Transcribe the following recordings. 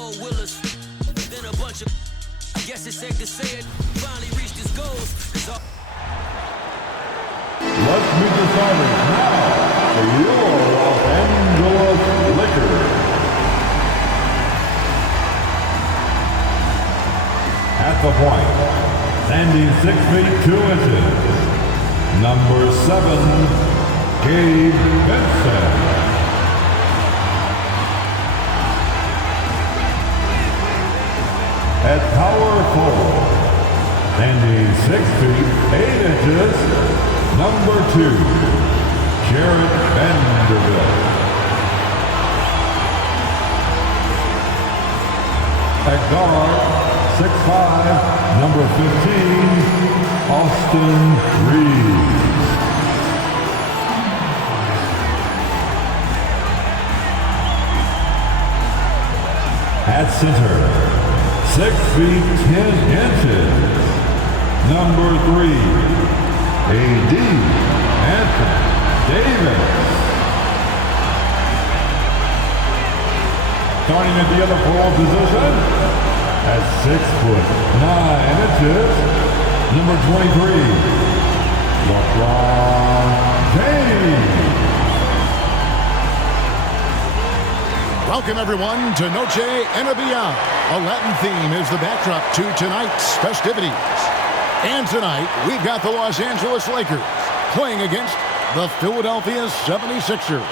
four-wheelers. Then a bunch of, I guess it's safe to say it, finally reached his goals. Let's meet the starters now for your Los Angeles Lakers. At the point, standing 6 feet 2 inches, number 7, Gabe Vincent. At power forward, standing 6 feet 8 inches, number 2, Jared Vanderbilt. At guard, 6'5", number 15, Austin Reeves. At center, 6 feet 10 inches, number 3, A.D. Anthony Davis. Starting at the other forward position, at 6'9" number 23, LeBron James. Welcome everyone to Noche NBA. A Latin theme is the backdrop to tonight's festivities. And tonight, we've got the Los Angeles Lakers playing against the Philadelphia 76ers.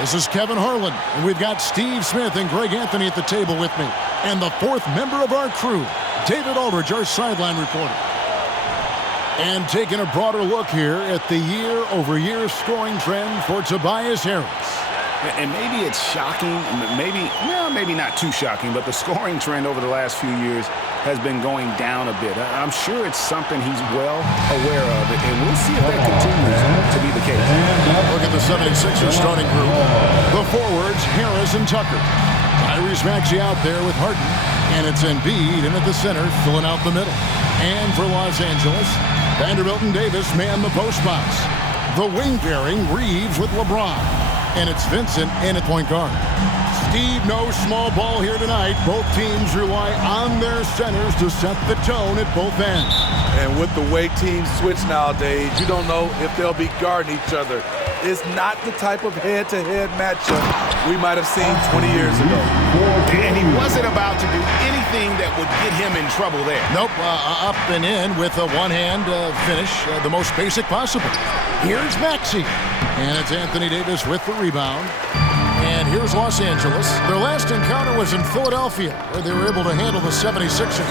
This is Kevin Harlan, and we've got Steve Smith and Greg Anthony at the table with me. And the fourth member of our crew, David Aldridge, our sideline reporter. And taking a broader look here at the year-over-year scoring trend for Tobias Harris. And maybe it's shocking, maybe not too shocking, but the scoring trend over the last few years has been going down a bit. I'm sure it's something he's well aware of, and we'll see if that continues to be the case. Look at the 76ers starting group. The forwards, Harris and Tucker. Tyrese Maxey out there with Harden, and it's Embiid in at the center, filling out the middle. And for Los Angeles, Vanderbilt and Davis man the post box. The wing pairing, Reeves with LeBron. And it's Vincent in at point guard. Steve, no small ball here tonight. Both teams rely on their centers to set the tone at both ends. And with the way teams switch nowadays, you don't know if they'll be guarding each other. It's not the type of head-to-head matchup we might have seen 20 years ago. And he wasn't about to do anything that would get him in trouble there. Nope, up and in with a one-hand finish, the most basic possible. Here's Maxey, and it's Anthony Davis with the rebound. And here's Los Angeles. Their last encounter was in Philadelphia, where they were able to handle the 76ers.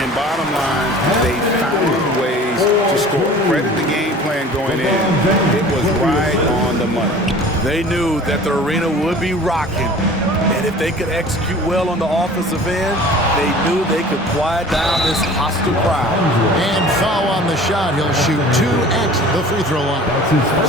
And bottom line, they found ways to score. Credit the game plan going in. It was right on the money. They knew that the arena would be rocking. And if they could execute well on the offensive end, they knew they could quiet down this hostile crowd. And foul on the shot. He'll shoot 2 at the free throw line.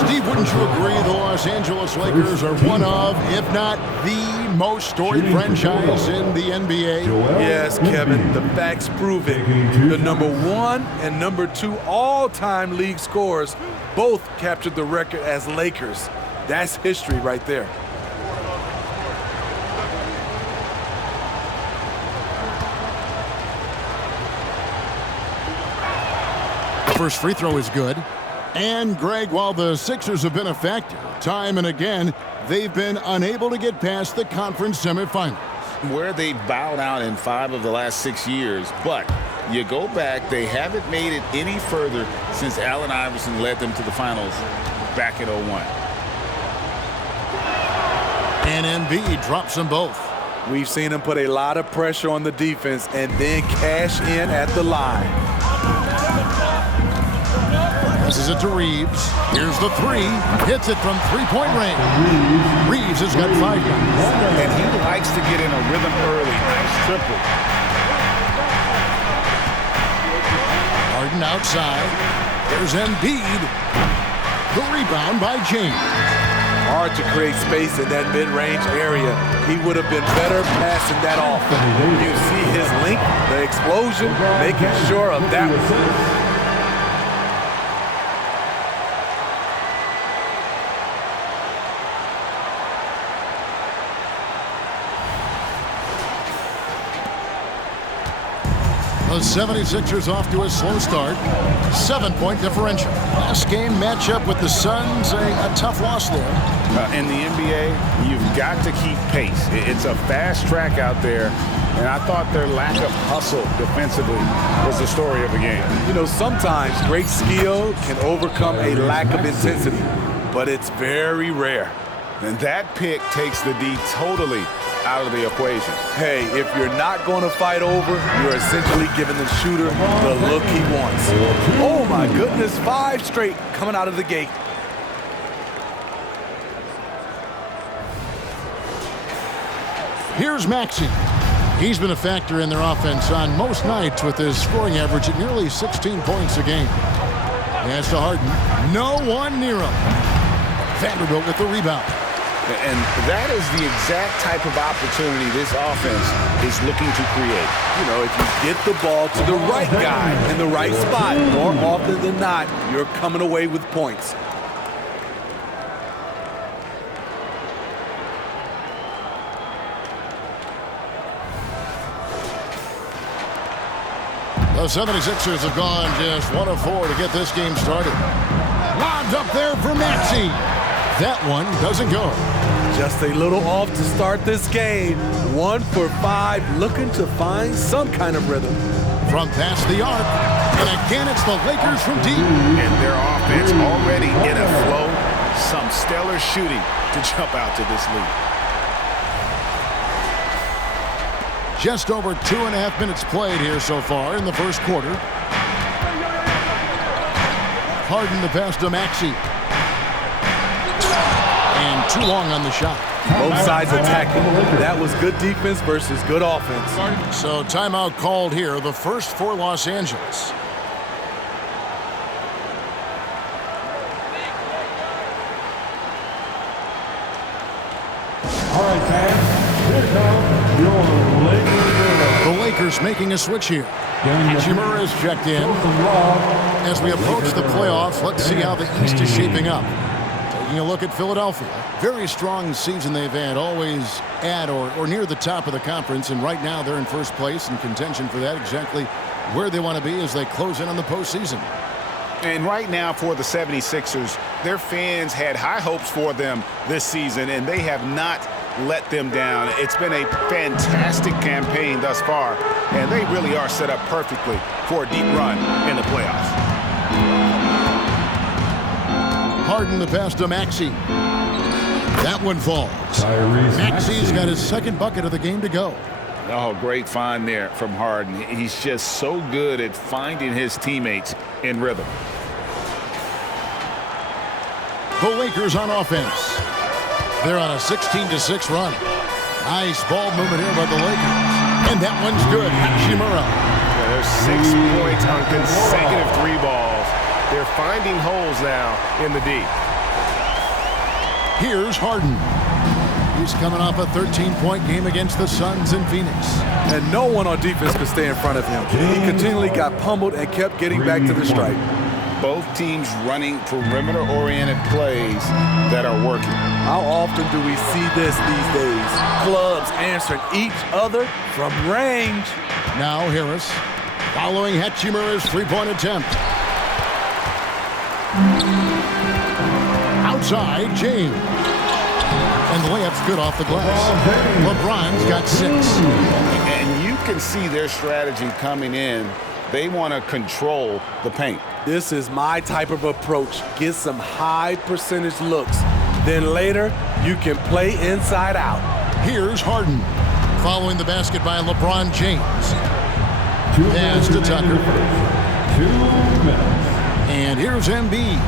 Steve, wouldn't you agree the Los Angeles Lakers are one of, if not the most storied franchise in the NBA? Yes, Kevin, the facts prove it. The number 1 and number 2 all-time league scorers both captured the record as Lakers. That's history right there. First free throw is good. And Greg, while the Sixers have been a factor, time and again, they've been unable to get past the conference semifinals. Where they bowed out in 5 of the last 6 years, but you go back, they haven't made it any further since Allen Iverson led them to the finals back in 01. And Embiid drops them both. We've seen him put a lot of pressure on the defense and then cash in at the line. Passes it to Reeves. Here's the 3. Hits it from three-point range. Reeves has got 5 points. And he likes to get in a rhythm early. Nice triple. Harden outside. There's Embiid. The rebound by James. Hard to create space in that mid-range area. He would have been better passing that off. You see his length, the explosion, making sure of that. The 76ers off to a slow start. 7-point differential. Last game matchup with the Suns, a tough loss there. In the NBA, you've got to keep pace. It's a fast track out there, and I thought their lack of hustle defensively was the story of the game. You know, sometimes great skill can overcome a lack of intensity, but it's very rare. And that pick takes the D totally out of the equation. Hey, if you're not going to fight over, you're essentially giving the shooter the look he wants. Oh my goodness, 5 straight coming out of the gate. Here's Maxey. He's been a factor in their offense on most nights with his scoring average at nearly 16 points a game. As to Harden, no one near him. Vanderbilt with the rebound. And that is the exact type of opportunity this offense is looking to create. You know, if you get the ball to the right guy in the right spot, more often than not, you're coming away with points. The 76ers have gone just 1 of 4 to get this game started. Lobbed up there for Maxey. That one doesn't go. Just a little off to start this game. 1 for 5, looking to find some kind of rhythm. From past the arc, and again it's the Lakers from deep. And their offense already in a flow. Some stellar shooting to jump out to this lead. Just over 2.5 minutes played here so far in the first quarter. Harden the pass to Maxey. And too long on the shot. Both sides attacking. That was good defense versus good offense. So timeout called here, the first for Los Angeles. All right, fans, here comes your Lakers. The Lakers making a switch here. Hachimura is checked in. As we approach the playoffs, let's see how the East is shaping up. Taking a look at Philadelphia. Very strong season they've had, always at or near the top of the conference, and right now they're in first place in contention for that, exactly where they want to be as they close in on the postseason. And right now for the 76ers, their fans had high hopes for them this season, and they have not let them down. It's been a fantastic campaign thus far, and they really are set up perfectly for a deep run in the playoffs. Harden the pass to Maxey. That one falls. Maxey's got his second bucket of the game to go. Oh, great find there from Harden. He's just so good at finding his teammates in rhythm. The Lakers on offense. They're on a 16-6 run. Nice ball movement here by the Lakers. And that one's good. Hachimura. Yeah, there's 6 points on consecutive 3 balls. They're finding holes now in the D. Here's Harden. He's coming off a 13-point game against the Suns in Phoenix. And no one on defense could stay in front of him. He continually got pummeled and kept getting back to the stripe. Both teams running perimeter-oriented plays that are working. How often do we see this these days? Clubs answering each other from range. Now Harris following Hachimura's three-point attempt. Outside, James. And the layup's good off the glass. LeBron's got 6. And you can see their strategy coming in. They want to control the paint. This is my type of approach. Get some high percentage looks. Then later, you can play inside out. Here's Harden. Following the basket by LeBron James. Pass to Tucker. 2 minutes. And here's Embiid.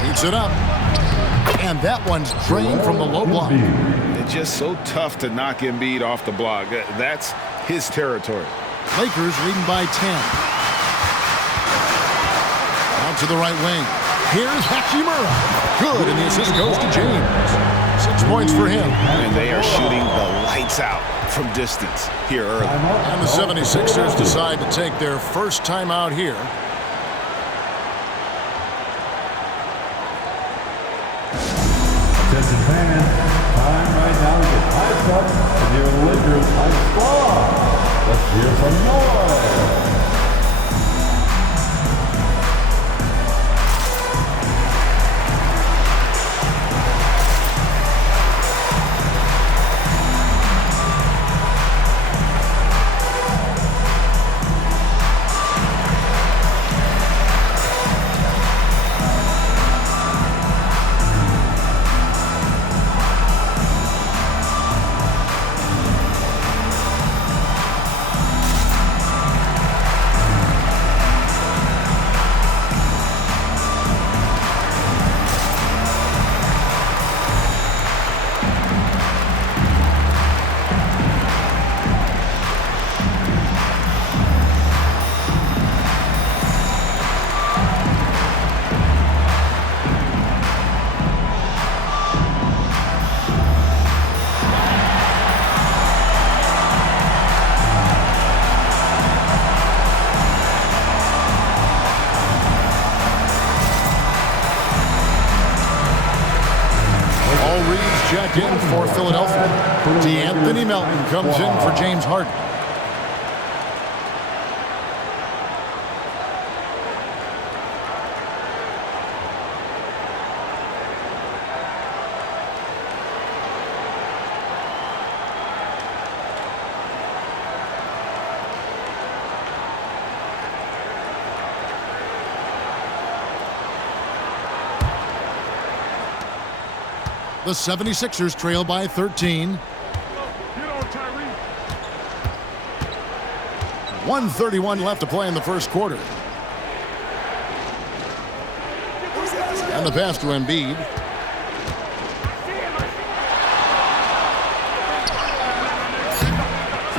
Shoots it up. And that one's drained from the low block. It's just so tough to knock Embiid off the block. That's his territory. Lakers leading by 10. Out to the right wing. Here's Hachimura. Good, and the assist goes to James. 6 points for him. And they are shooting the lights out from distance here early. And the 76ers decide to take their first timeout here. Attention fans, time right now to get hyped up and your Lakers hype squad. Let's hear some noise. D'Anthony Melton comes in for James Harden. The 76ers trail by 13. 1:31 left to play in the first quarter. And the pass to Embiid.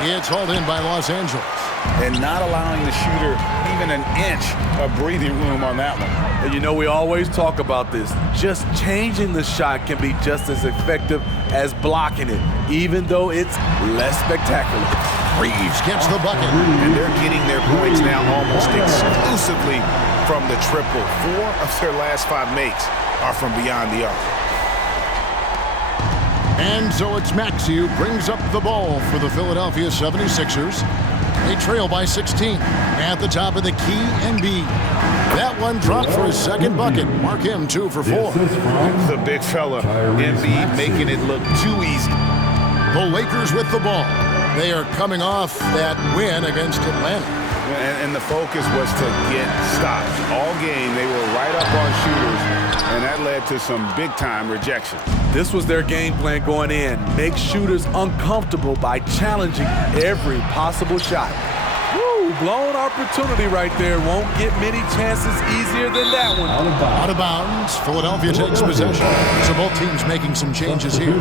It's hauled in by Los Angeles. And not allowing the shooter even an inch of breathing room on that one. And you know, we always talk about this. Just changing the shot can be just as effective as blocking it, even though it's less spectacular. Reeves gets the bucket. And they're getting their points now almost exclusively from the triple. 4 of their last 5 makes are from beyond the arc. And so it's Maxey who brings up the ball for the Philadelphia 76ers. They trail by 16. At the top of the key, Embiid. That one dropped for his second bucket. Mark him 2 for 4. The big fella, Embiid, making it look too easy. The Lakers with the ball. They are coming off that win against Atlanta. And the focus was to get stops. All game, they were right up on shooters, and that led to some big-time rejection. This was their game plan going in. Make shooters uncomfortable by challenging every possible shot. Woo, blown opportunity right there. Won't get many chances easier than that one. Out of bounds. Philadelphia takes possession. So both teams making some changes here.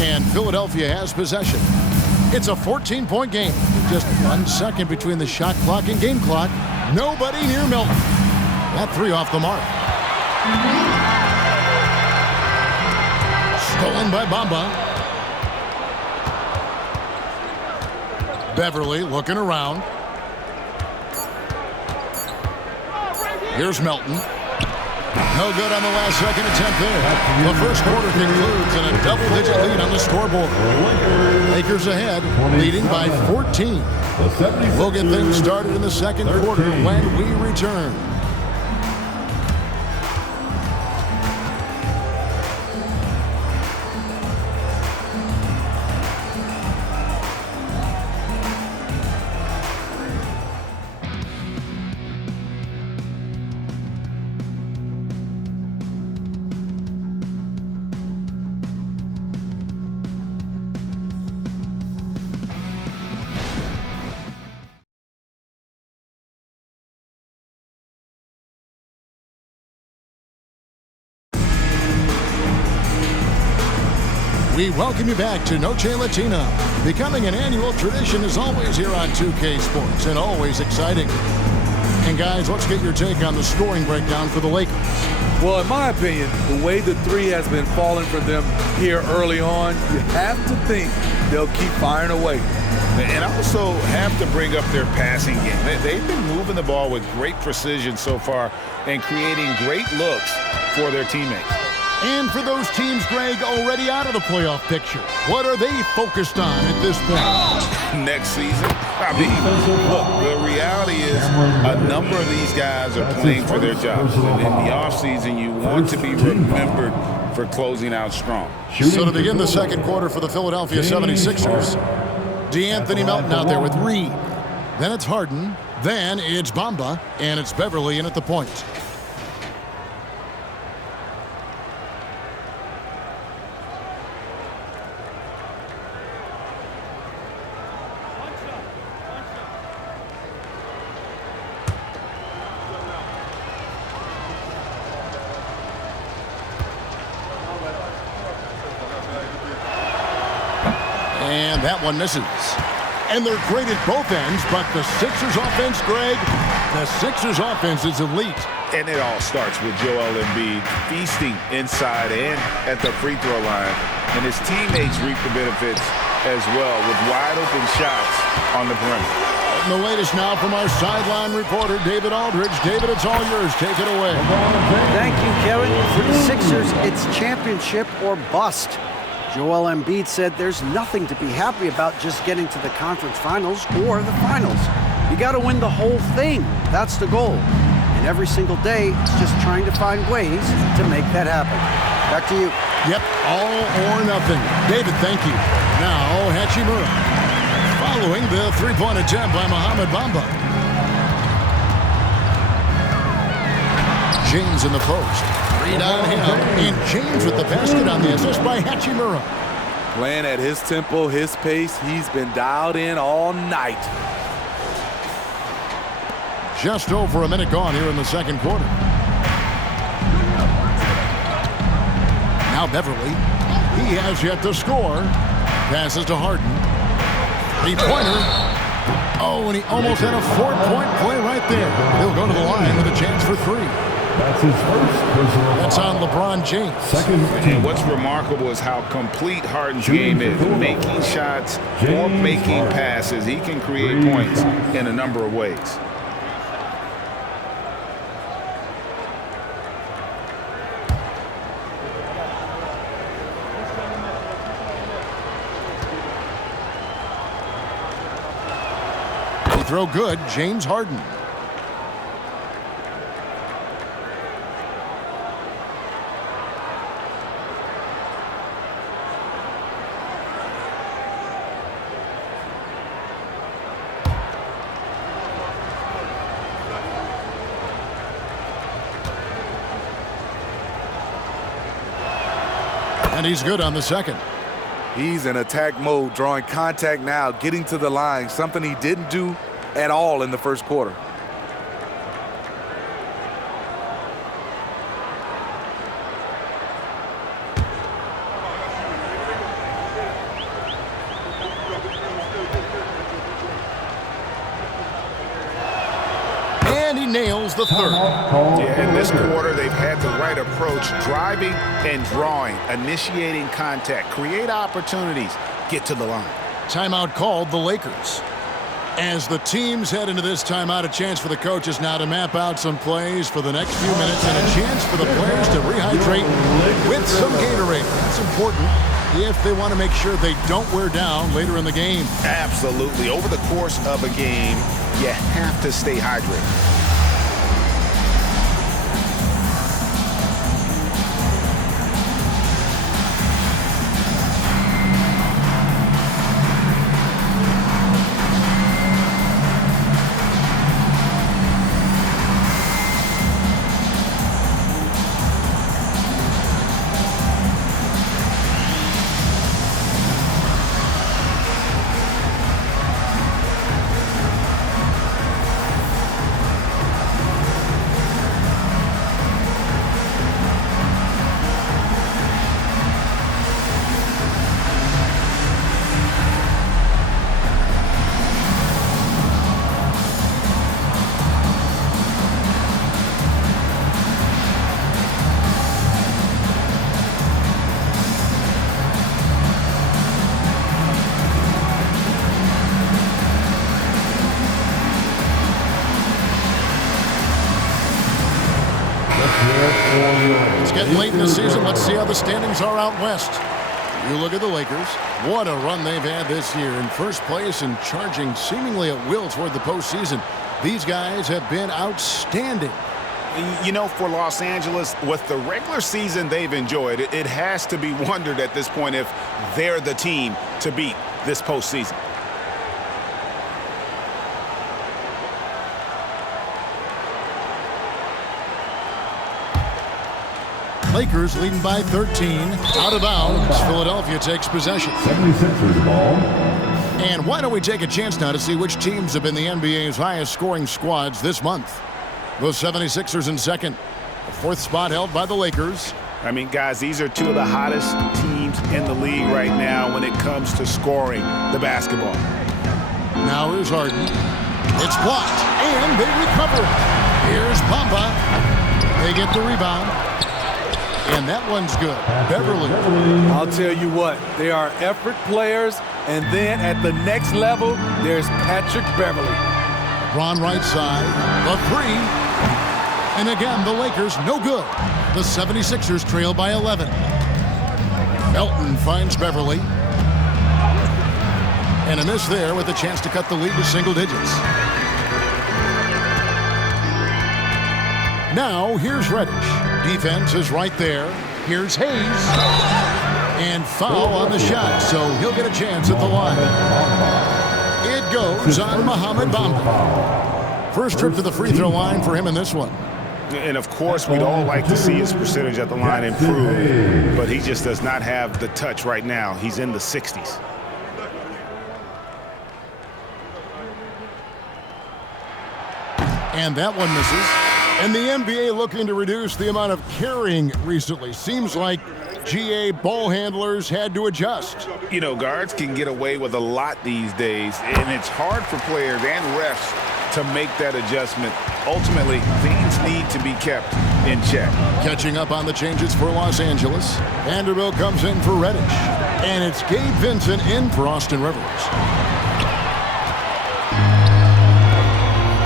And Philadelphia has possession. It's a 14-point game. Just 1 second between the shot clock and game clock. Nobody near Melton. That 3 off the mark. Stolen by Bamba. Beverly looking around. Here's Melton. No good on the last second attempt there. The first quarter concludes in a double-digit lead on the scoreboard. Lakers ahead, leading by 14. We'll get things started in the second quarter when we return. We welcome you back to Noche Latino. Becoming an annual tradition is always here on 2K Sports and always exciting. And guys, let's get your take on the scoring breakdown for the Lakers. Well, in my opinion, the way the 3 has been falling for them here early on, you have to think they'll keep firing away. And also have to bring up their passing game. They've been moving the ball with great precision so far and creating great looks for their teammates. And for those teams, Greg, already out of the playoff picture, what are they focused on at this point? Next season? I mean, look, the reality is a number of these guys are playing for their jobs. And in the offseason, you want to be remembered for closing out strong. So to begin the second quarter for the Philadelphia 76ers, D'Anthony Melton out there with Reed. Then it's Harden. Then it's Bamba. And it's Beverly in at the point. And that one misses. And they're great at both ends, but the Sixers offense, Greg, the Sixers offense is elite. And it all starts with Joel Embiid feasting inside and at the free throw line. And his teammates reap the benefits as well with wide open shots on the perimeter. And the latest now from our sideline reporter, David Aldridge. David, it's all yours. Take it away. Thank you, Kevin. For the Sixers, it's championship or bust. Joel Embiid said there's nothing to be happy about just getting to the conference finals or the finals. You got to win the whole thing. That's the goal. And every single day, it's just trying to find ways to make that happen. Back to you. Yep, all or nothing. David, thank you. Now, Hachimura. Following the three-point attempt by Mohamed Bamba. James in the post. Read on him. And James with the basket on the assist by Hachimura. Playing at his tempo, his pace. He's been dialed in all night. Just over a minute gone here in the second quarter. Now Beverly. He has yet to score. Passes to Harden. Three-pointer. Oh, and he almost had a four-point play right there. He'll go to the line with a chance for three. That's his first personal. That's on LeBron James. Second team. And what's remarkable is how complete Harden's game is. Making shots or making passes. He can create points in a number of ways. Throw good, James Harden. And he's good on the second. He's in attack mode, drawing contact now, getting to the line, something he didn't do at all in the first quarter. And he nails the third. Yeah, in this quarter, they've had the right approach, driving and drawing, initiating contact, create opportunities, get to the line. Timeout called the Lakers. As the teams head into this timeout, a chance for the coaches now to map out some plays for the next few minutes and a chance for the players to rehydrate with some Gatorade. That's important if they want to make sure they don't wear down later in the game. Absolutely. Over the course of a game, you have to stay hydrated. It's getting late in the season. Let's see how the standings are out west. You look at the Lakers. What a run they've had this year. In first place and charging seemingly at will toward the postseason. These guys have been outstanding. You know, for Los Angeles, with the regular season they've enjoyed, it has to be wondered at this point if they're the team to beat this postseason. Lakers leading by 13. Out of bounds. Philadelphia takes possession. 76ers ball. And why don't we take a chance now to see which teams have been the NBA's highest scoring squads this month. The 76ers in second. The fourth spot held by the Lakers. I mean, guys, these are two of the hottest teams in the league right now when it comes to scoring the basketball. Now here's Harden. It's blocked, and they recover. Here's Bamba. They get the rebound. And that one's good. Beverly. I'll tell you what, they are effort players, and then at the next level, there's Patrick Beverly. Ron right side, the three. And again, the Lakers no good. The 76ers trail by 11. Melton finds Beverly. And a miss there with a chance to cut the lead to single digits. Now, here's Reddish. Defense is right there. Here's Hayes. And foul on the shot, so he'll get a chance at the line. It goes on Mohamed Bamba. First trip to the free throw line for him in this one. And, of course, we'd all like to see his percentage at the line improve, but he just does not have the touch right now. He's in the 60s. And that one misses. And the NBA looking to reduce the amount of carrying recently. Seems like GA ball handlers had to adjust. You know, guards can get away with a lot these days, and it's hard for players and refs to make that adjustment. Ultimately, things need to be kept in check. Catching up on the changes for Los Angeles. Vanderbilt comes in for Reddish. And it's Gabe Vincent in for Austin Rivers.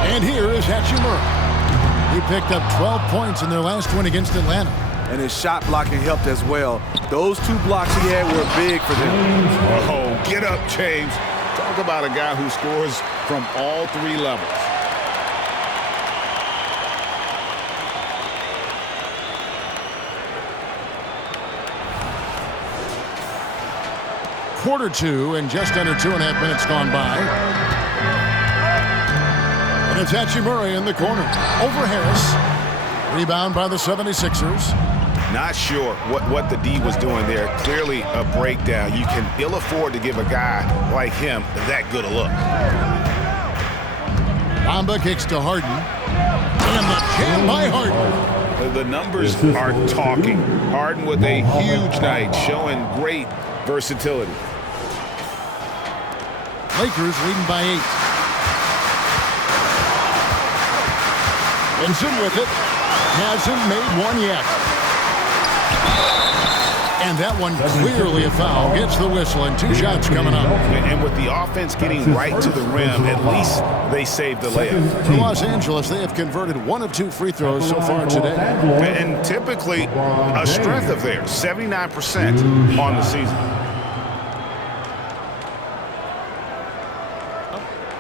And here is Hachimura. He picked up 12 points in their last win against Atlanta. And his shot blocking helped as well. Those 2 blocks he had were big for them. Oh, get up, James. Talk about a guy who scores from all 3 levels. Quarter 2 and just under 2.5 minutes gone by. And it's Hachimura in the corner. Over Harris. Rebound by the 76ers. Not sure what the D was doing there. Clearly a breakdown. You can ill afford to give a guy like him that good a look. Bamba kicks to Harden. And the jam by Harden. The numbers are talking. Harden with a huge night, showing great versatility. Lakers leading by 8. Vincent with it. Hasn't made one yet. And that one clearly a foul. Gets the whistle and 2 shots coming up. And with the offense getting right to the rim, at least they saved the layup. For Los Angeles, they have converted 1 of 2 free throws so far today. And typically a strength of theirs, 79% on the season.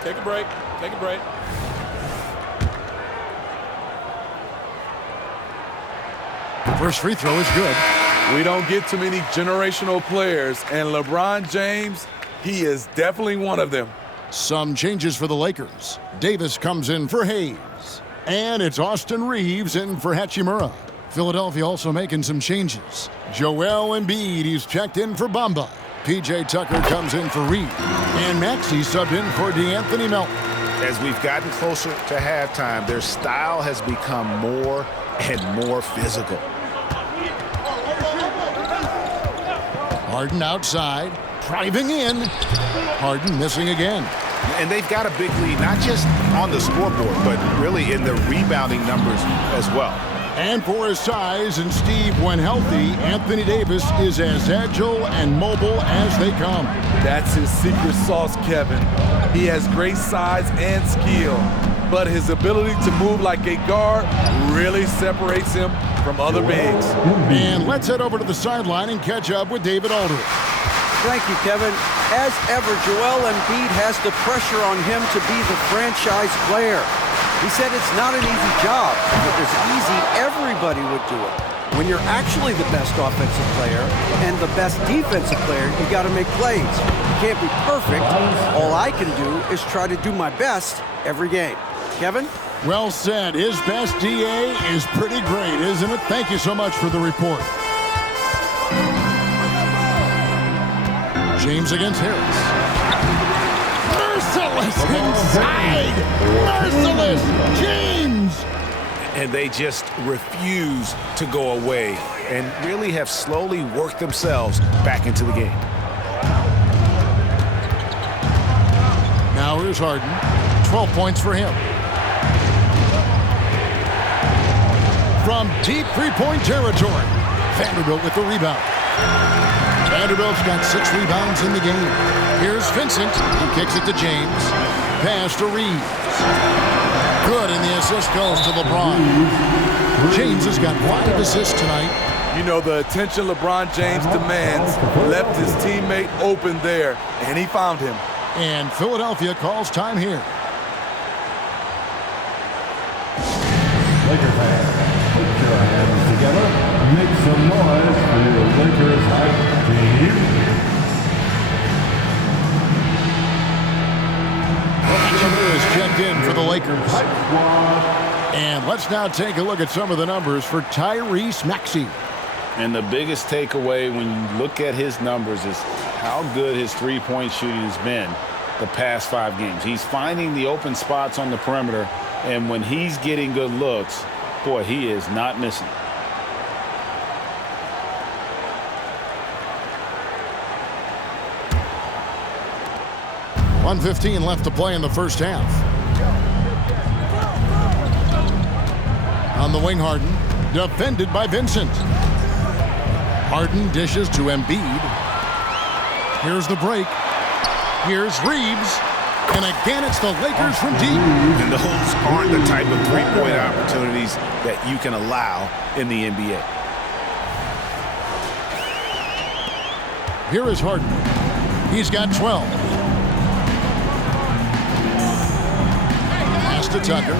Take a break. Take a break. First free throw is good. We don't get too many generational players, and LeBron James, he is definitely one of them. Some changes for the Lakers. Davis comes in for Hayes. And it's Austin Reeves in for Hachimura. Philadelphia also making some changes. Joel Embiid, he's checked in for Bamba. P.J. Tucker comes in for Reed. And Maxey subbed in for DeAnthony Melton. As we've gotten closer to halftime, their style has become more and more physical. Harden outside, driving in. Harden missing again. And they've got a big lead, not just on the scoreboard, but really in the rebounding numbers as well. And for his size and Steve, when healthy, Anthony Davis is as agile and mobile as they come. That's his secret sauce, Kevin. He has great size and skill, but his ability to move like a guard really separates him from other bigs. And let's head over to the sideline and catch up with David Aldridge. Thank you, Kevin. As ever, Joel Embiid has the pressure on him to be the franchise player. He said it's not an easy job. If it was easy, everybody would do it. When you're actually the best offensive player and the best defensive player, you got to make plays. You can't be perfect. All I can do is try to do my best every game. Kevin? Well said. His best DA is pretty great, isn't it? Thank you so much for the report. James against Harris. Merciless inside. Merciless. James. And they just refuse to go away and really have slowly worked themselves back into the game. Now here's Harden. 12 points for him. From deep three-point territory, Vanderbilt with the rebound. Vanderbilt's got 6 rebounds in the game. Here's Vincent, who kicks it to James. Pass to Reeves. Good, and the assist goes to LeBron. James has got 5 assists tonight. You know, the attention LeBron James demands left his teammate open there, and he found him. And Philadelphia calls time here. Lakers fans, put your hands together. Make some noise for your Lakers hype team. Hachimura is checked in for the Lakers. And let's now take a look at some of the numbers for Tyrese Maxey. And the biggest takeaway when you look at his numbers is how good his three-point shooting has been the past 5 games. He's finding the open spots on the perimeter, and when he's getting good looks, boy, he is not missing. .115 left to play in the first half. On the wing, Harden, defended by Vincent. Harden dishes to Embiid. Here's the break. Here's Reeves. And again, it's the Lakers from deep. And those aren't the type of three-point opportunities that you can allow in the NBA. Here is Harden. He's got 12. Pass to Tucker.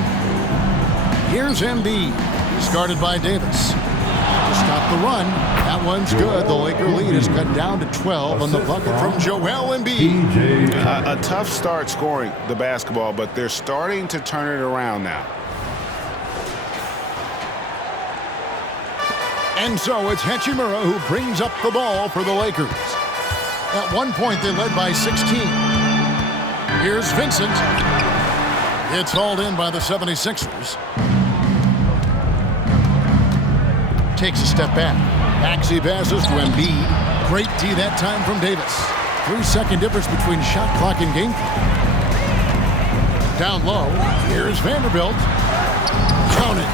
Here's Embiid. He's guarded by Davis. To stop the run. That one's good. The Laker lead is cut down to 12 on the bucket from Joel Embiid. A tough start scoring the basketball, but they're starting to turn it around now. And so it's Hachimura who brings up the ball for the Lakers. At one point, they led by 16. Here's Vincent. It's hauled in by the 76ers. Takes a step back. Maxey passes to Embiid. Great D that time from Davis. 3-second difference between shot clock and game clock. Down low. Here's Vanderbilt. Count it.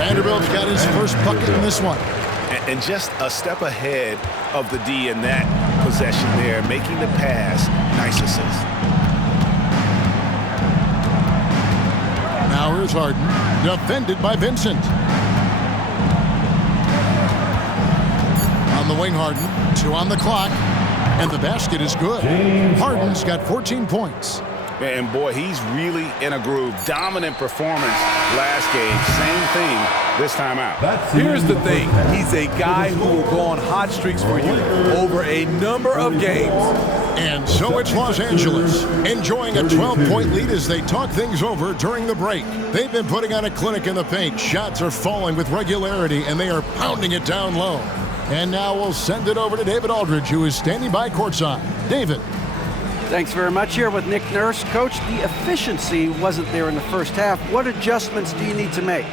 Vanderbilt's got his first bucket in this one. And just a step ahead of the D in that possession there, making the pass. Nice assist. Now here's Harden, defended by Vincent. On the wing, Harden, 2 on the clock, and the basket is good. Harden's got 14 points. And boy, he's really in a groove. Dominant performance last game. Same thing this time out. Here's the thing. He's a guy who will go on hot streaks for you over a number of games. And so it's Los Angeles, enjoying a 12-point lead as they talk things over during the break. They've been putting on a clinic in the paint. Shots are falling with regularity, and they are pounding it down low. And now we'll send it over to David Aldridge, who is standing by courtside. David. Thanks very much. Here with Nick Nurse. Coach, the efficiency wasn't there in the first half. What adjustments do you need to make?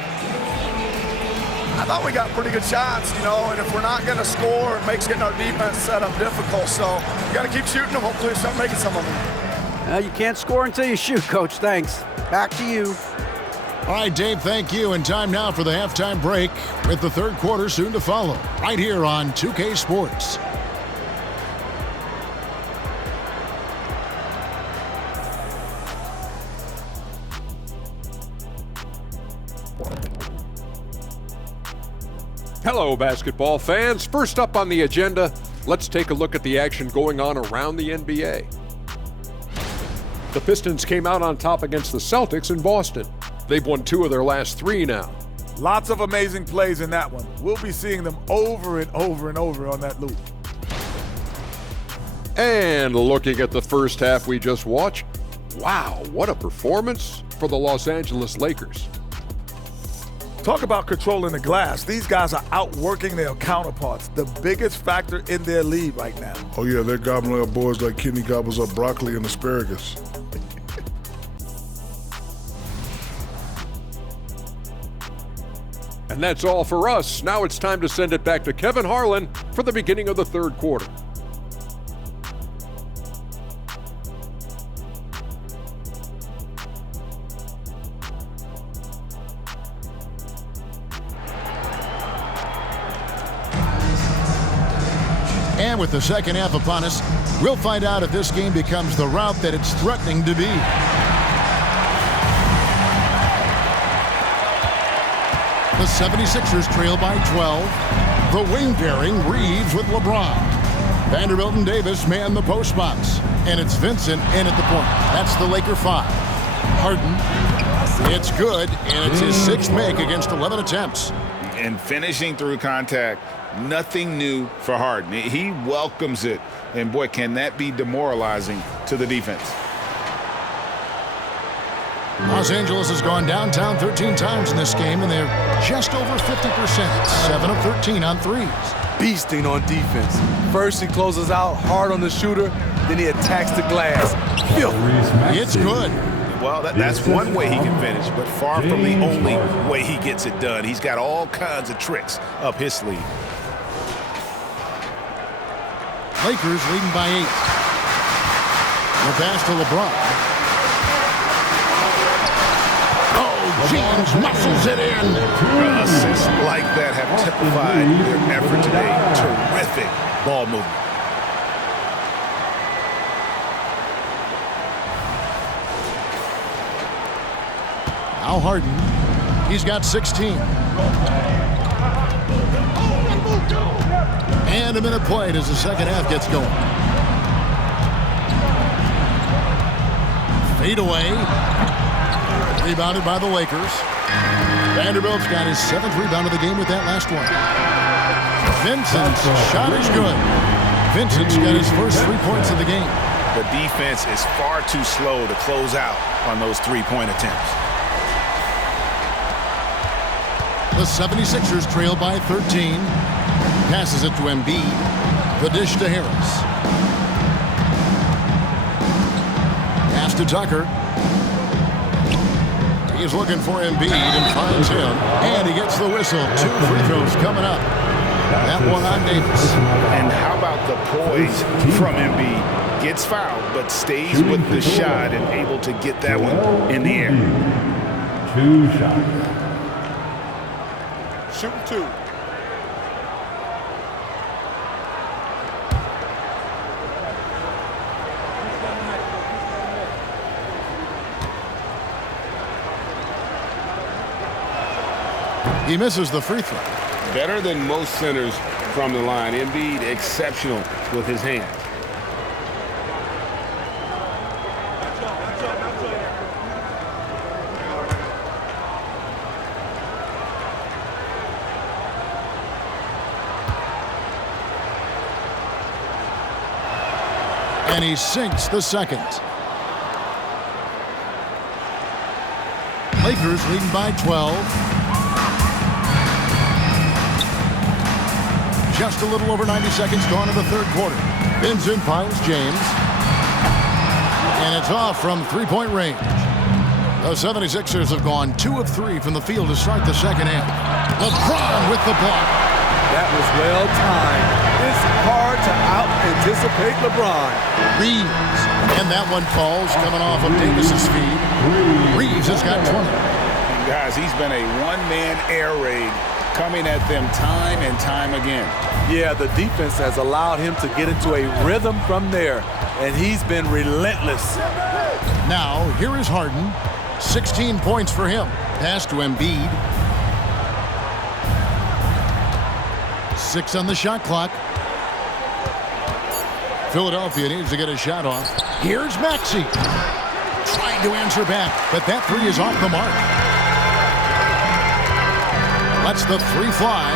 I thought we got pretty good shots, and if we're not going to score, it makes getting our defense set up difficult. So you got to keep shooting them. Hopefully we start making some of them. You can't score until you shoot, Coach. Thanks. Back to you. All right, Dave, thank you. And time now for the halftime break with the third quarter soon to follow right here on 2K Sports. Hello, basketball fans. First up on the agenda, let's take a look at the action going on around the NBA. The Pistons came out on top against the Celtics in Boston. They've won 2 of their last 3 now. Lots of amazing plays in that one. We'll be seeing them over and over and over on that loop. And looking at the first half we just watched, wow, what a performance for the Los Angeles Lakers. Talk about controlling the glass. These guys are outworking their counterparts, the biggest factor in their lead right now. Oh, yeah, they're gobbling up boys like Kenny gobbles up broccoli and asparagus. And that's all for us. Now it's time to send it back to Kevin Harlan for the beginning of the third quarter. And with the second half upon us, we'll find out if this game becomes the route that it's threatening to be. The 76ers trail by 12. The wing pairing, Reeves with LeBron. Vanderbilt and Davis man the post box. And it's Vincent in at the point. That's the Laker 5. Harden. It's good, and it's his 6th make against 11 attempts. And finishing through contact, nothing new for Harden. He welcomes it. And, boy, can that be demoralizing to the defense. Los Angeles has gone downtown 13 times in this game, and they're just over 50%. 7 of 13 on threes. Beasting on defense. First he closes out hard on the shooter, then he attacks the glass. It's good. Well, that's one way he can finish, but far from the only way he gets it done. He's got all kinds of tricks up his sleeve. Lakers leading by 8. The pass to LeBron. James muscles it in. Assists like that have typified their effort today. Terrific ball movement. Now Harden. He's got 16. And a minute played as the second half gets going. Fade away. Rebounded by the Lakers. Vanderbilt's got his 7th rebound of the game with that last one. Vincent's shot is good. Vincent's got his first 3 points of the game. The defense is far too slow to close out on those 3-point attempts. The 76ers trail by 13. Passes it to Embiid. The dish to Harris. Pass to Tucker. He's looking for Embiid and finds him. And he gets the whistle. 2 free throws coming up. That one on Davis. And how about the poise from Embiid? Gets fouled, but stays with the shot and able to get that one in the air. 2 shots. Shooting 2. He misses the free throw. Better than most centers from the line. Embiid exceptional with his hands. And he sinks the second. Lakers leading by 12. Just a little over 90 seconds gone in the third quarter. Vincent finds James. And it's off from 3-point range. The 76ers have gone 2 of 3 from the field to start the second half. LeBron with the block. That was well timed. It's hard to out-anticipate LeBron. Reeves. And that one falls coming off of Davis's feed. Reeves has got 20. Guys, he's been a one-man air raid coming at them time and time again. Yeah, the defense has allowed him to get into a rhythm from there, and he's been relentless. Now, here is Harden. 16 points for him. Pass to Embiid. 6 on the shot clock. Philadelphia needs to get a shot off. Here's Maxey. Trying to answer back, but that 3 is off the mark. Lets the 3 fly.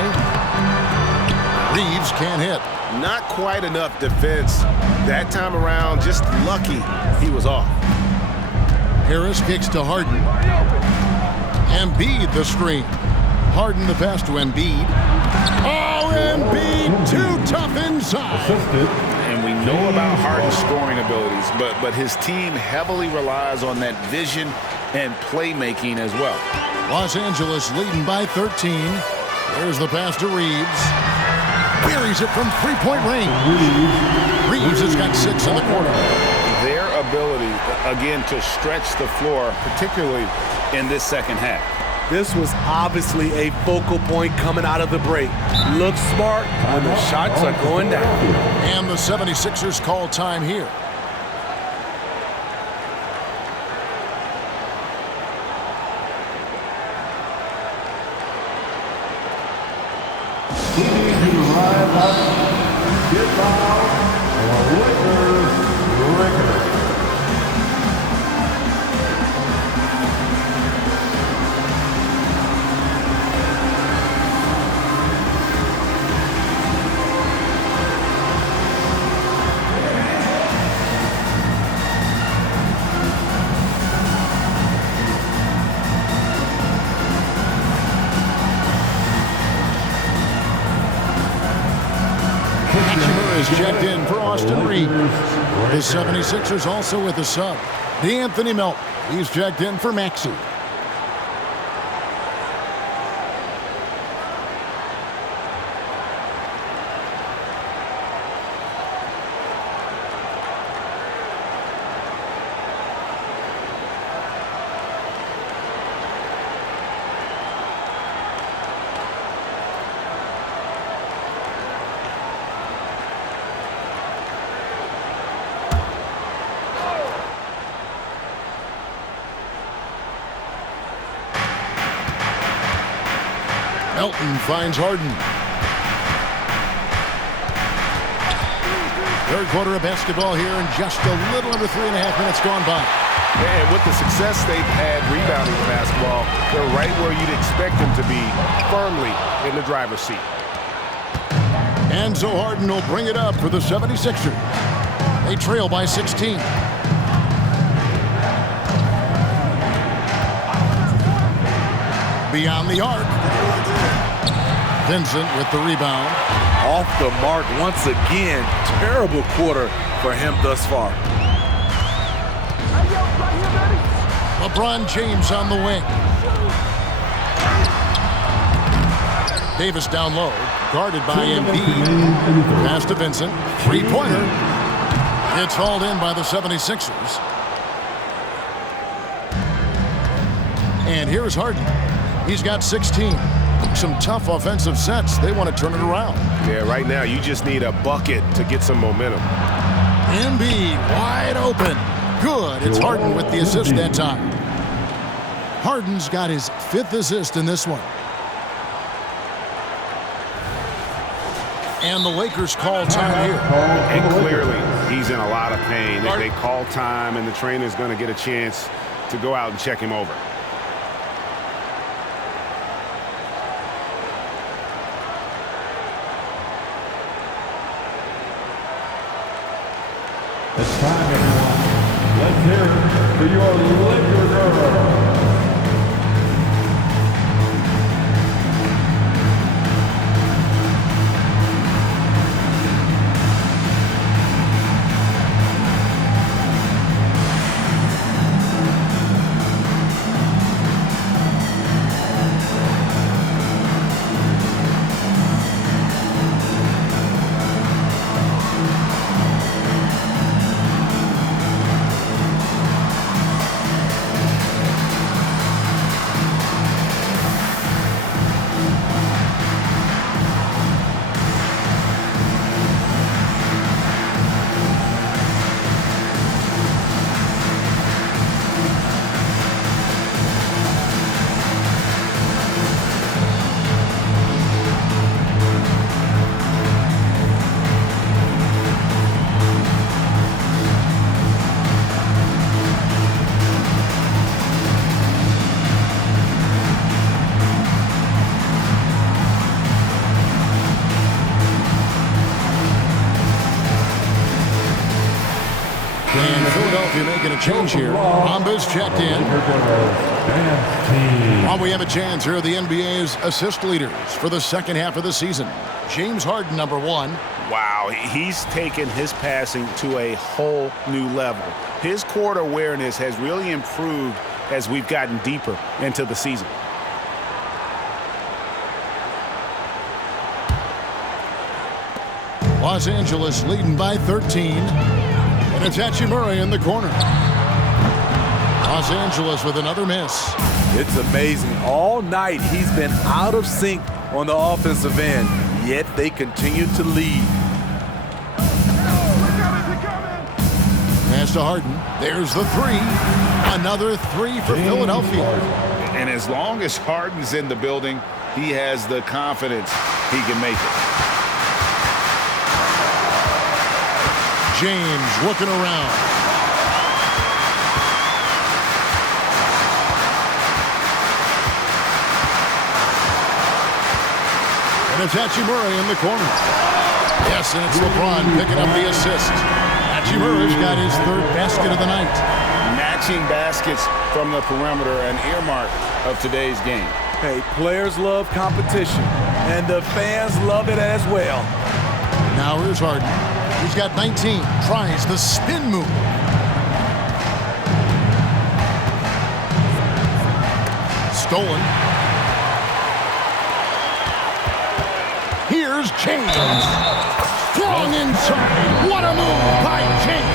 Reeves can't hit. Not quite enough defense that time around. Just lucky he was off. Harris kicks to Harden. Embiid the screen. Harden the pass to Embiid. Oh, Embiid too tough inside. And we know about Harden's scoring abilities, but his team heavily relies on that vision and playmaking as well. Los Angeles leading by 13. There's the pass to Reeves. Buries it from 3-point range. Reeves has got 6 in the quarter. Their ability, again, to stretch the floor, particularly in this second half. This was obviously a focal point coming out of the break. Looks smart when the shots are going down. And the 76ers call time here. timeout. Get foul. Lakers record. Is checked in for Austin Reed. The 76ers also with a sub. D'Anthony Melton. He's checked in for Maxey. Melton finds Harden. Third quarter of basketball here, and just a little under 3.5 minutes gone by. And with the success they've had rebounding the basketball, they're right where you'd expect them to be, firmly in the driver's seat. And so Harden will bring it up for the 76ers. They trail by 16. Beyond the arc. Vincent with the rebound. Off the mark once again. Terrible quarter for him thus far. LeBron James on the wing. Davis down low. Guarded by Embiid. Pass to Vincent. Three-pointer. It's hauled in by the 76ers. And here's Harden. He's got 16. Some tough offensive sets. They want to turn it around. Yeah, right now you just need a bucket to get some momentum. Embiid wide open. Good. It's Harden with the assist that time. Harden's got his 5th assist in this one. And the Lakers call time here. And clearly, he's in a lot of pain. If they call time and the trainer's going to get a chance to go out and check him over. It's time, everyone. Let's hear it for your Lakers girl. Making a change here. Mamba's checked in. While we have a chance, here are the NBA's assist leaders for the second half of the season. James Harden, number 1. Wow, he's taken his passing to a whole new level. His court awareness has really improved as we've gotten deeper into the season. Los Angeles leading by 13. And it's Hachimura in the corner. Los Angeles with another miss. It's amazing. All night he's been out of sync on the offensive end, yet they continue to lead. Pass to Harden. There's the 3. Another 3 for Philadelphia. And as long as Harden's in the building, he has the confidence he can make it. James looking around. And it's Hachimura in the corner. Yes, and it's LeBron picking up the assist. Hachimura's got his third basket of the night. Matching baskets from the perimeter, an earmark of today's game. Hey, players love competition, and the fans love it as well. Now here's Harden. He's got 19. Tries the spin move. Stolen. Here's James. Strong inside. What a move by James.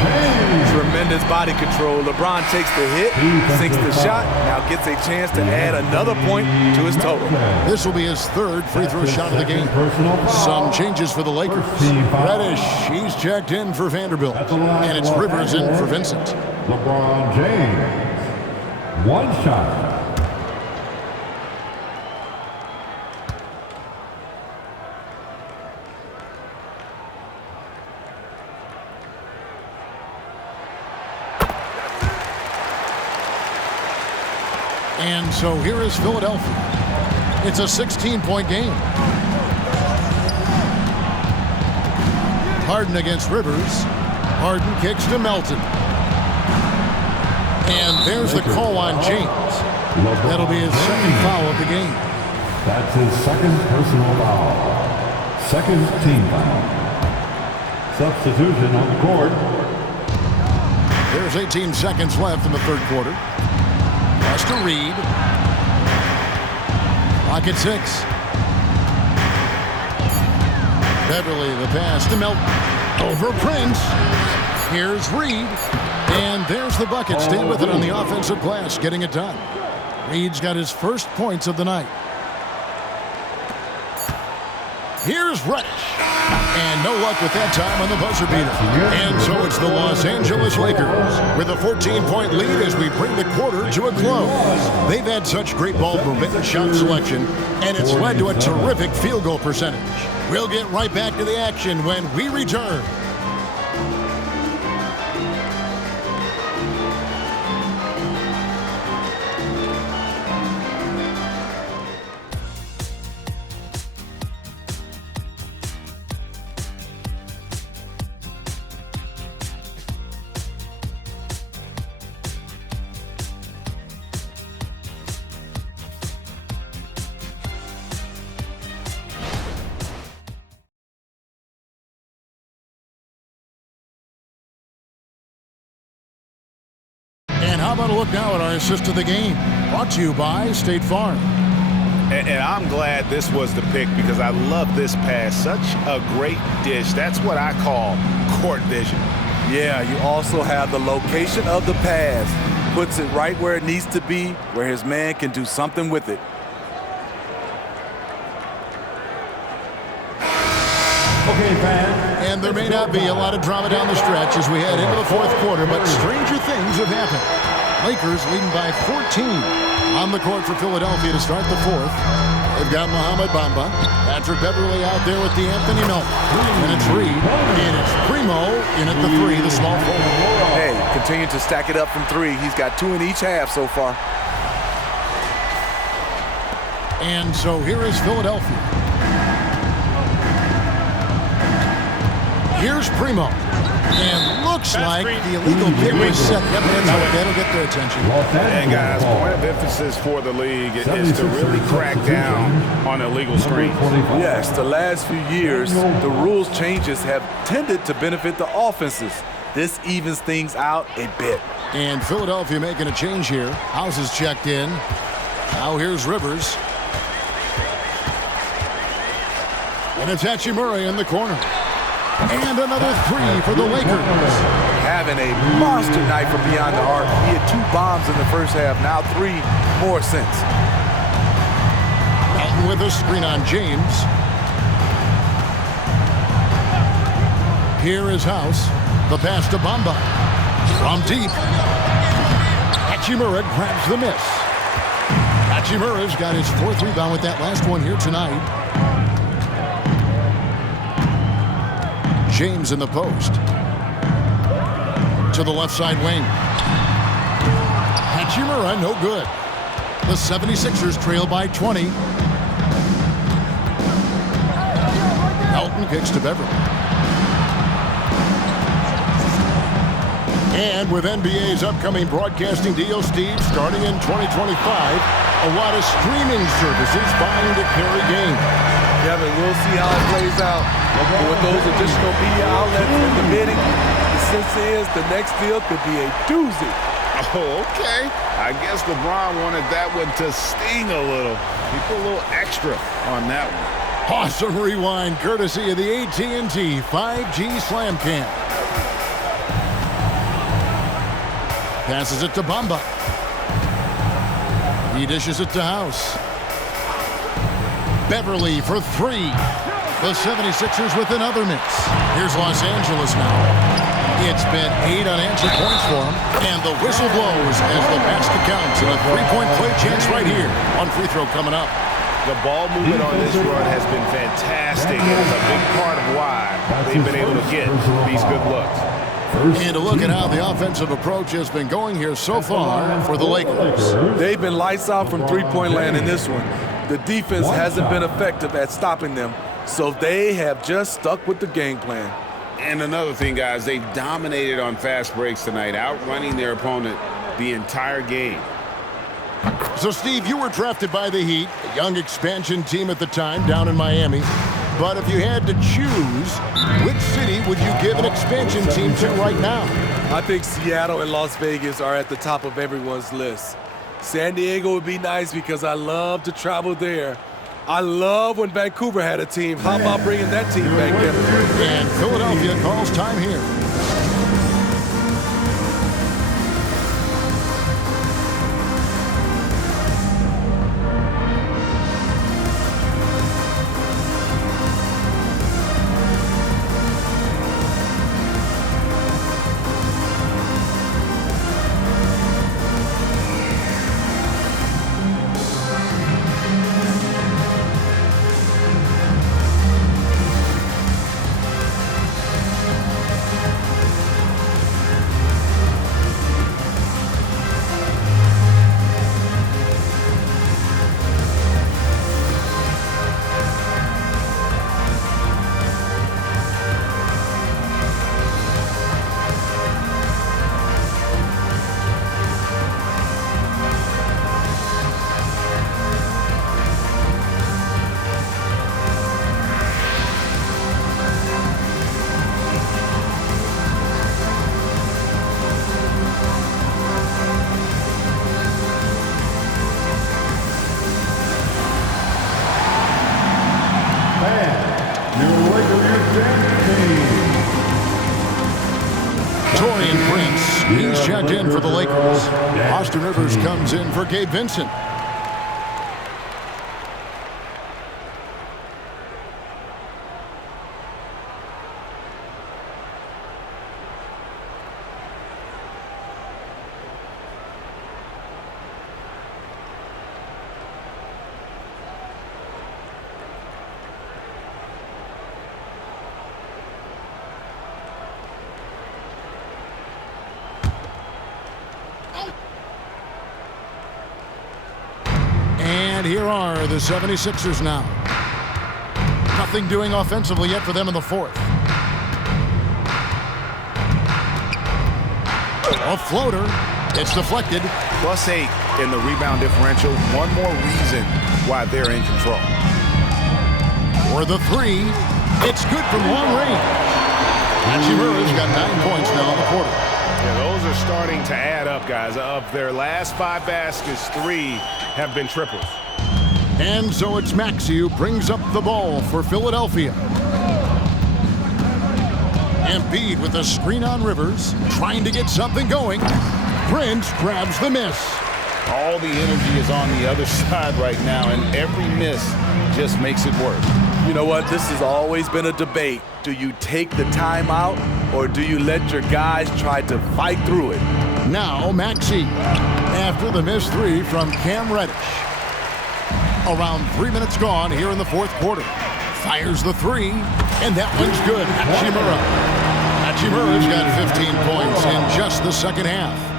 Tremendous body control. LeBron takes the hit, sinks the shot, now gets a chance to add another point to his total. This will be his third free throw shot of the game. Some changes for the Lakers. Reddish, he's checked in for Vanderbilt. And it's Rivers in for Vincent. LeBron James. One shot. And so here is Philadelphia. It's a 16-point game. Harden against Rivers. Harden kicks to Melton. And there's the call on James. That'll be his second foul of the game. That's his second personal foul. Second team foul. Substitution on the court. There's 18 seconds left in the third quarter. Pass to Reed. Clock at 6. Beverly, the pass to Melton. Over Prince. Here's Reed. And there's the bucket. Stay with it on the offensive glass, getting it done. Reed's got his first points of the night. Here's Reddish. And no luck with that time on the buzzer beater. And so it's the Los Angeles Lakers with a 14-point lead as we bring the quarter to a close. They've had such great ball movement and shot selection, and it's led to a terrific field goal percentage. We'll get right back to the action when we return. And how about a look now at our assist of the game? Brought to you by State Farm. And I'm glad this was the pick because I love this pass. Such a great dish. That's what I call court vision. Yeah, you also have the location of the pass. Puts it right where it needs to be, where his man can do something with it. Okay, fans. And there may not be a lot of drama down the stretch as we head into the fourth quarter, but stranger things have happened. Lakers leading by 14 on the court for Philadelphia to start the fourth. They've got Mohamed Bamba. Patrick Beverly out there with the Anthony Melton. And it's Reed. And it's Primo in at the three, the small forward. Hey, continue to stack it up from three. He's got 2 in each half so far. And so here is Philadelphia. Here's Primo. And looks like the illegal kick was set. Yep, that'll get their attention. And guys, point of emphasis for the league is to really crack down on illegal screens. Yes, the last few years, the rules changes have tended to benefit the offenses. This evens things out a bit. And Philadelphia making a change here. House is checked in. Now here's Rivers. And it's Hachimura in the corner. And another three for the Lakers. Having a monster night from beyond the arc. He had 2 bombs in the first half, now 3 more since. And with a screen on James. Here is House. The pass to Bamba. From deep. Hachimura grabs the miss. Hachimura's got his 4th rebound with that last one here tonight. James in the post. to the left side wing. Hachimura, no good. The 76ers trail by 20. Elton kicks to Beverly. And with NBA's upcoming broadcasting deal, Steve, starting in 2025, a lot of streaming services vying to carry games. Kevin, we'll see how it plays out. But with those additional media outlets in the bidding, the sense is the next deal could be a doozy. Oh, okay. I guess LeBron wanted that one to sting a little. He put a little extra on that one. Awesome rewind, courtesy of the AT&T 5G Slam Cam. Passes it to Bamba. He dishes it to House. Beverly for three. The 76ers with another miss. Here's Los Angeles now. It's been 8 unanswered points for him, and the whistle blows as the basket counts, and a three-point play chance right here. One free throw coming up. The ball movement on this run has been fantastic, and it's a big part of why they've been able to get these good looks. And a look at how the offensive approach has been going here so far for the Lakers. They've been lights out from three-point land in this one. The defense hasn't been effective at stopping them, so they have just stuck with the game plan. And another thing, guys, they've dominated on fast breaks tonight, outrunning their opponent the entire game. So, Steve, you were drafted by the Heat, a young expansion team at the time down in Miami. But if you had to choose, which city would you give an expansion team to right now? I think Seattle and Las Vegas are at the top of everyone's list. San Diego would be nice because I love to travel there. I love when Vancouver had a team. How about bringing that team back, Kevin? And Philadelphia calls time here. Torian Prince, he's checked in for the Lakers. Austin Rivers comes in for Gabe Vincent. And here are the 76ers now. Nothing doing offensively yet for them in the fourth. A floater. It's deflected. +8 in the rebound differential. One more reason why they're in control. For the three. It's good from long range. Hachimura's got 9 points now in the quarter. Yeah, those are starting to add up, guys. Of their last 5 baskets, 3 have been triples. And so it's Maxey who brings up the ball for Philadelphia. Embiid with a screen on Rivers, trying to get something going. Prince grabs the miss. All the energy is on the other side right now, and every miss just makes it work. You know what? This has always been a debate. Do you take the timeout, or do you let your guys try to fight through it? Now Maxey, after the missed 3 from Cam Reddish. Around 3 minutes gone here in the fourth quarter. Fires the 3, and that one's good. Hachimura. Hachimura's got 15 points in just the second half.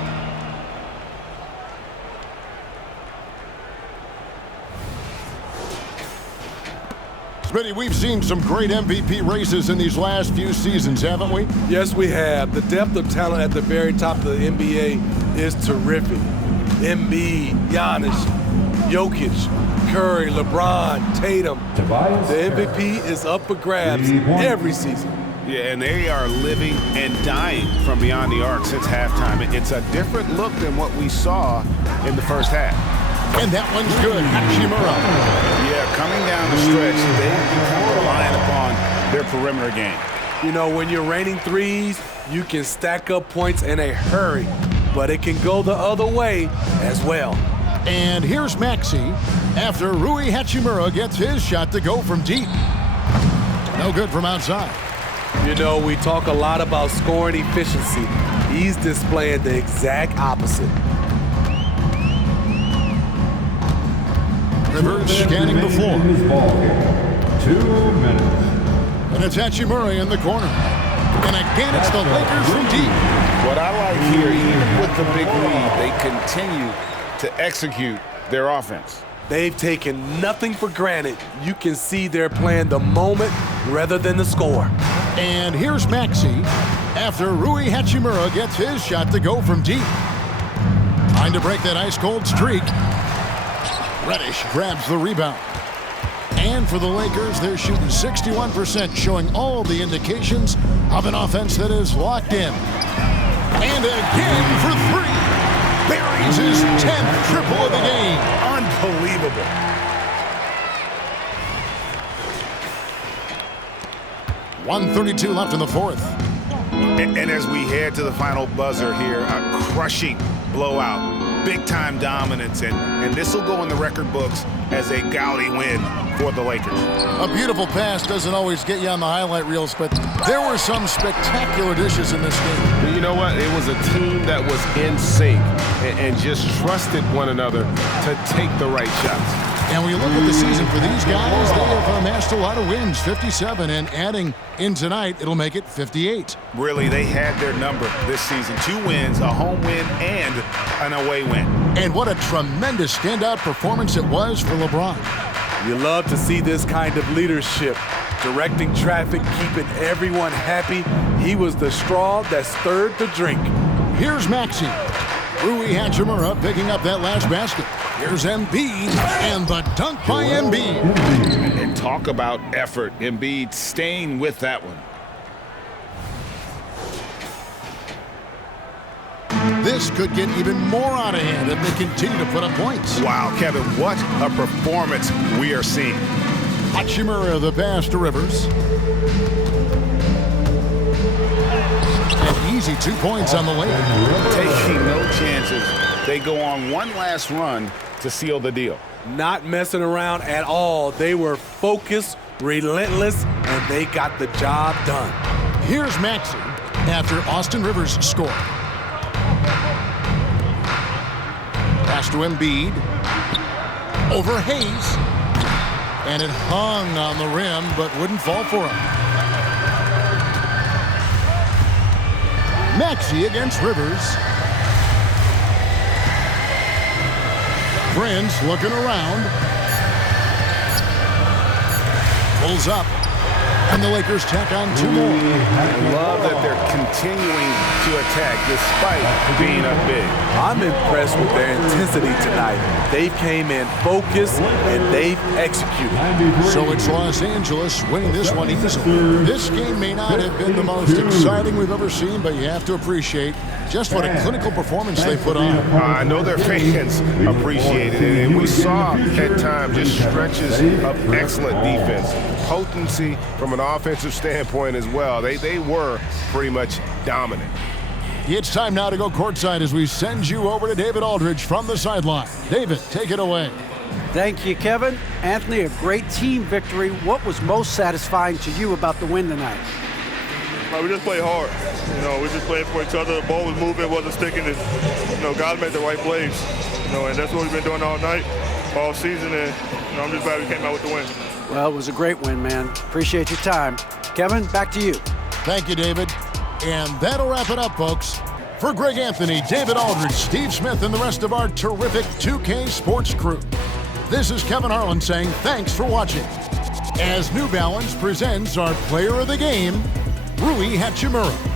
Smitty, we've seen some great MVP races in these last few seasons, haven't we? Yes, we have. The depth of talent at the very top of the NBA is terrific. Embiid, Giannis, Jokic, Curry, LeBron, Tatum. The MVP is up for grabs every season. Yeah, and they are living and dying from beyond the arc since halftime. It's a different look than what we saw in the first half. And that one's good. Hachimura. Yeah, coming down the stretch, they've become reliant upon their perimeter game. You know, when you're raining threes, you can stack up points in a hurry, but it can go the other way as well. And here's Maxey after Rui Hachimura gets his shot to go from deep. No good from outside. You know, we talk a lot about scoring efficiency. He's displaying the exact opposite. Rivers scanning the floor. 2 minutes. And it's Hachimura in the corner. And again, it's the Lakers from deep. What I like here, even with the big lead, they continue to execute their offense. They've taken nothing for granted. You can see they're playing the moment rather than the score. And here's Maxey after Rui Hachimura gets his shot to go from deep. Trying to break that ice-cold streak. Reddish grabs the rebound. And for the Lakers, they're shooting 61%, showing all the indications of an offense that is locked in. And again for three. Buries his 10th triple of the game. Unbelievable. .132 left in the fourth. And as we head to the final buzzer here, a crushing blowout. Big-time dominance, and this will go in the record books as a gaudy win for the Lakers. A beautiful pass doesn't always get you on the highlight reels, but there were some spectacular dishes in this game. You know what? It was a team that was in sync and just trusted one another to take the right shots. And when you look at the season for these guys, they have amassed a lot of wins, 57, and adding in tonight, it'll make it 58. Really, they had their number this season. 2 wins, a home win, and an away win. And what a tremendous standout performance it was for LeBron. You love to see this kind of leadership, directing traffic, keeping everyone happy. He was the straw that stirred the drink. Here's Maxey. Rui Hachimura picking up that last basket. Here's Embiid, and the dunk by Embiid. And talk about effort. Embiid staying with that one. This could get even more out of hand if they continue to put up points. Wow, Kevin, what a performance we are seeing. Hachimura, the pass to Rivers. An easy 2 points on the lane. Taking no chances. They go on one last run to seal the deal. Not messing around at all. They were focused, relentless, and they got the job done. Here's Maxey after Austin Rivers scored. Pass to Embiid. Over Hayes. And it hung on the rim, but wouldn't fall for him. Maxey against Rivers. Prince looking around. Pulls up. And the Lakers tack on 2 more. I love that they're continuing to attack despite being up big. I'm impressed with their intensity tonight. They came in focused and they've executed. So it's Los Angeles winning this one easily. This game may not have been the most exciting we've ever seen, but you have to appreciate just what a clinical performance they put on. I know their fans appreciated it, and we saw at times just stretches of excellent defense. Potency from an offensive standpoint as well. They were pretty much dominant. It's time now to go courtside as we send you over to David Aldridge from the sideline. David, take it away. Thank you, Kevin. Anthony, a great team victory. What was most satisfying to you about the win tonight? We just played hard. We just played for each other. The ball was moving, wasn't sticking. Guys made the right plays. And that's what we've been doing all night, all season. And I'm just glad we came out with the win. Well, it was a great win, man. Appreciate your time. Kevin, back to you. Thank you, David. And that'll wrap it up, folks. For Greg Anthony, David Aldridge, Steve Smith, and the rest of our terrific 2K Sports crew, this is Kevin Harlan saying thanks for watching. As New Balance presents our player of the game, Rui Hachimura.